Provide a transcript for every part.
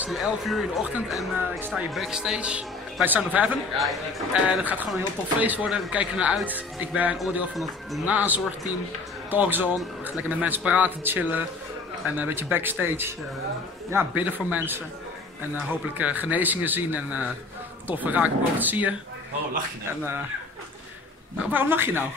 Het is nu 11 uur in de ochtend en ik sta hier backstage bij Sound of Heaven. En het gaat gewoon een heel tof feest worden, we kijken er naar uit. Ik ben onderdeel van het nazorgteam, Talkzone, lekker met mensen praten, chillen. En een beetje backstage, ja, bidden voor mensen. En hopelijk genezingen zien en toffe rake profetieën. Waarom lach je nou? En, waarom lach je nou?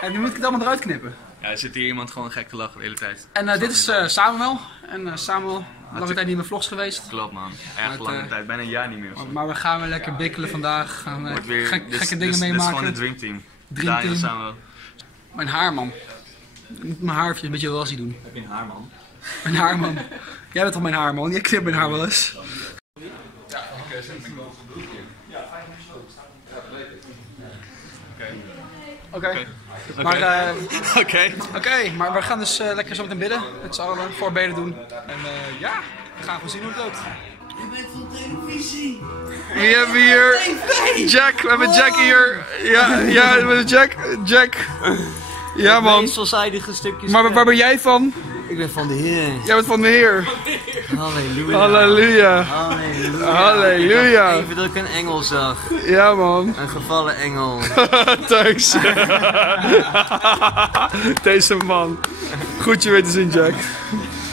En nu moet ik het allemaal eruit knippen. Ja, er zit hier iemand gewoon gek te lachen de hele tijd. En dit is Samuel. En Samuel, lange tijd niet meer vlogs geweest. Klopt man, erg lange tijd, bijna een jaar niet meer. Maar we gaan weer lekker bikkelen vandaag. Gaan weer, gekke dingen meemaken. Dit is gewoon de dreamteam. Dreamteam. Samuel. Mijn haar man. Ik moet mijn haar een beetje roze doen. Heb je een haar man? Mijn haar man. Jij bent toch mijn haar man? Jij knipt mijn haar wel eens. Ja, ik zet mijn kant op broekje. Ja, 5 minuten zo. Oké, maar we gaan dus lekker zo meteen bidden. Met z'n allen voorbeden doen. En ja, we gaan gewoon zien hoe het loopt. Je bent van televisie. Wie hebben we hier? Jack, we hebben Jack hier. Ja, we hebben Jack. Ja man. Meest veelzijdige stukjes. Maar waar ben jij van? Ik ben van de Heer. Jij bent van de Heer. Halleluja. Halleluja. Halleluja. Halleluja. Even dat ik een engel zag. Ja man. Een gevallen engel. Thanks. Deze man. Goed je weer te zien, Jack.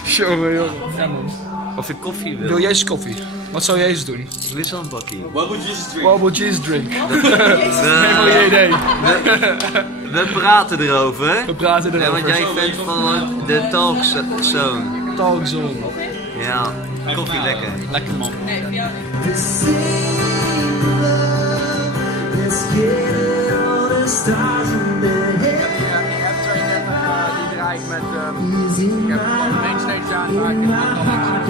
Jongen. Ja man. Of ik koffie wil. Wil Jezus koffie? Wat zou Jezus doen? Ik wil zo'n bakkie. What would Jesus drink? Geen idee. We praten erover. We praten erover. Ja, want jij bent van de Talkzone. Talkzone. Ja, koffie lekker. Lekker man. Die draait met ik heb een mainstage aan, maar ik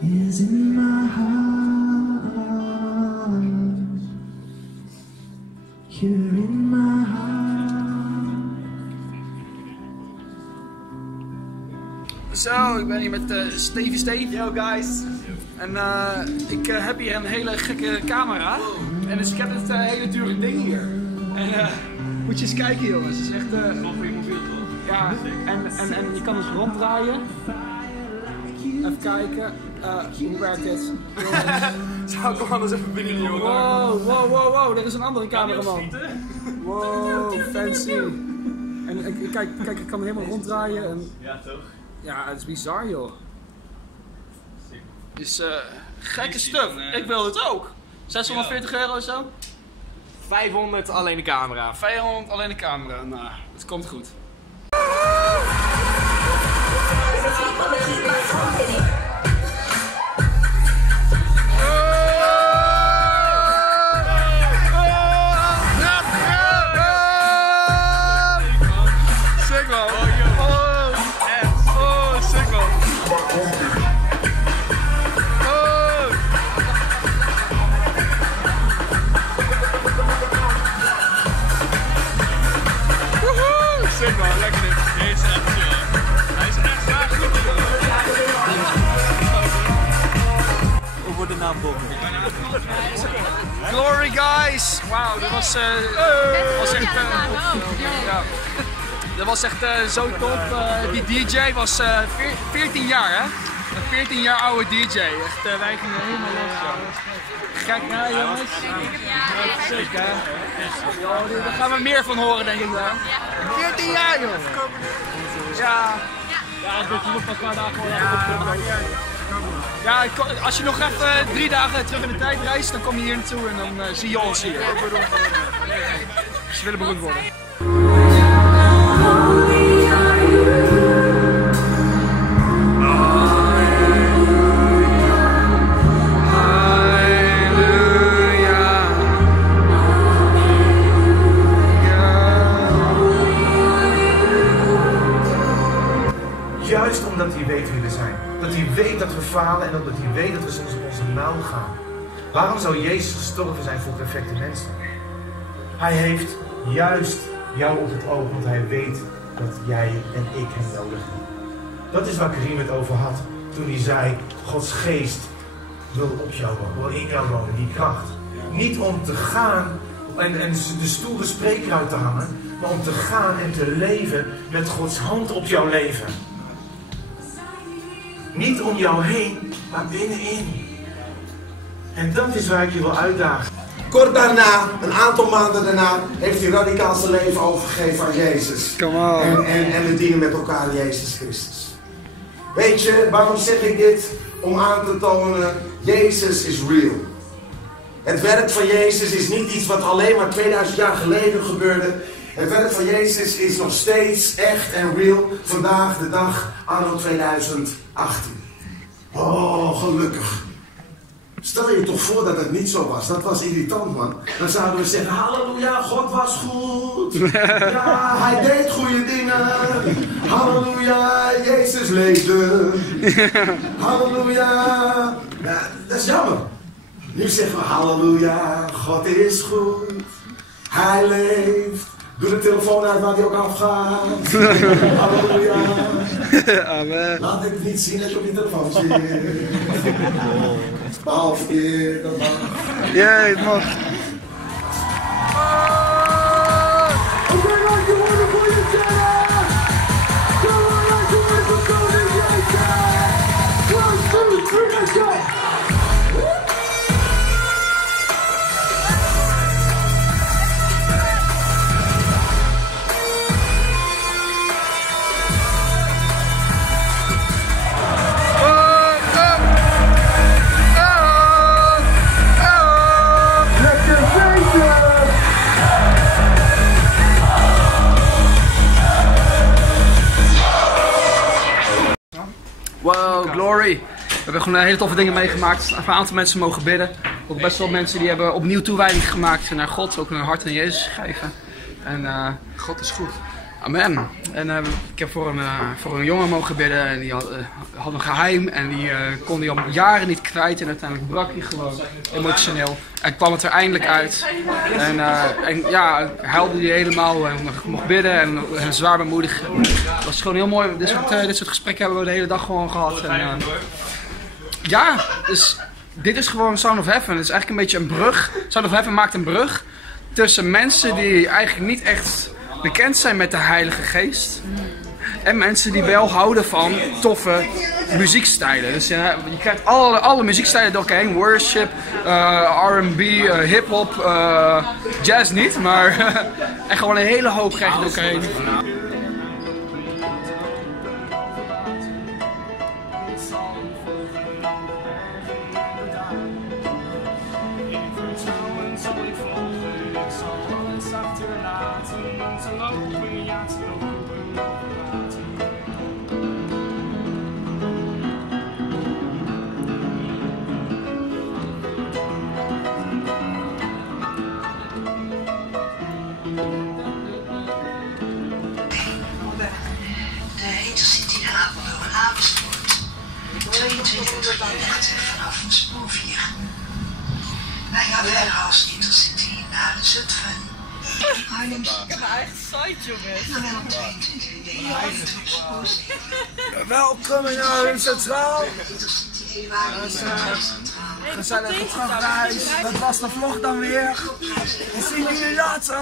is in my heart. You're in my heart. Zo, ik ben hier met Steve. Yo guys. En ik heb hier een hele gekke camera. En dus ik heb dit hele dure ding hier. En moet je eens kijken jongens, het is echt... voor je mobiel toch? Ja, en je kan dus ronddraaien. Even kijken, hoe werkt dit? Zou ik hem anders even binnen die jongen? Wow, er is een andere cameraman. Wow, fancy. En kijk, ik kan helemaal ronddraaien. En... Ja, toch? Ja, het is bizar joh. Het is gekke stuff. Ik wil het ook. 640 euro of zo? 500 alleen de camera. 500 alleen de camera. Nou, het komt goed. Sick man. Sick man. Sick man, lekker dit. Deze is echt chill. Hij is echt graag goed. Hoe wordt de naam Bob? Glory guys! Wauw, dat was echt... ja. Dat was echt zo top. Die DJ was 14 jaar hè? Een 14 jaar oude DJ. Echt, wij gingen helemaal los. Gek hè jongens? Sick hè? Oh, daar gaan we meer van horen denk ik daar. 14 jaar joh! Ja. Ja, dat je nog een paar dagen gewoon ja, als je nog even 3 dagen terug in de tijd reist, dan kom je hier naartoe en dan zie je ons hier. Ze willen beroemd worden. falen en omdat hij weet dat we soms op onze mouw gaan. Waarom zou Jezus gestorven zijn voor perfecte mensen? Hij heeft juist jou op het oog, want hij weet dat jij en ik hem nodig hebben. Dat is waar Karim het over had toen hij zei, Gods geest wil op jou wonen, wil in jou wonen, die kracht. Niet om te gaan en de stoere spreker uit te hangen, maar om te gaan en te leven met Gods hand op jouw leven. Niet om jou heen, maar binnenin. En dat is waar ik je wil uitdagen. Kort daarna, een aantal maanden daarna, heeft hij radicaal zijn leven overgegeven aan Jezus. En we dienen met elkaar Jezus Christus. Weet je, waarom zeg ik dit? Om aan te tonen, Jezus is real. Het werk van Jezus is niet iets wat alleen maar 2000 jaar geleden gebeurde. Het werk van Jezus is nog steeds echt en real. Vandaag de dag, anno 2018. Oh, gelukkig. Stel je toch voor dat het niet zo was. Dat was irritant, man. Dan zouden we zeggen, halleluja, God was goed. Ja, hij deed goede dingen. Halleluja, Jezus leefde. Halleluja. Ja, dat is jammer. Nu zeggen we, halleluja, God is goed. Hij leeft. Doe de telefoon uit waar hij ook afgaat. Halleluja. Amen. Laat ik niet zien dat je op je telefoon zit. 12 keer, dat mag. Ja, het mag. Wow, glory. We hebben gewoon hele toffe dingen meegemaakt. Een aantal mensen mogen bidden. Ook best wel mensen die hebben opnieuw toewijding gemaakt naar God. Ook hun hart aan Jezus gegeven. En God is goed. Amen. En ik heb voor een jongen mogen bidden. En die had een geheim. En die kon hij al jaren niet kwijt. En uiteindelijk brak hij gewoon emotioneel. En kwam het er eindelijk uit. En ja, huilde hij helemaal. En mocht bidden. En zwaar bemoedigen. Het was gewoon heel mooi. Dit soort gesprekken hebben we de hele dag gewoon gehad. En, ja, dus dit is gewoon Sound of Heaven. Het is eigenlijk een beetje een brug. Sound of Heaven maakt een brug tussen mensen die eigenlijk niet echt bekend zijn met de Heilige Geest. En mensen die wel houden van toffe muziekstijlen. Dus je krijgt alle muziekstijlen door elkaar heen. Worship, R&B, hip-hop, jazz niet. Maar echt gewoon een hele hoop krijg je door elkaar heen. Amersfoort. 22 uur vanaf een spoor 4. Naar jouw warehouse Intercity naar Zutphen. Arnhem. Ik heb mijn eigen site, jongens. Dan wel om 22 uur. Welkom in Centraal. Gezellige terugreis. Dat was de vlog dan weer. We zien jullie later.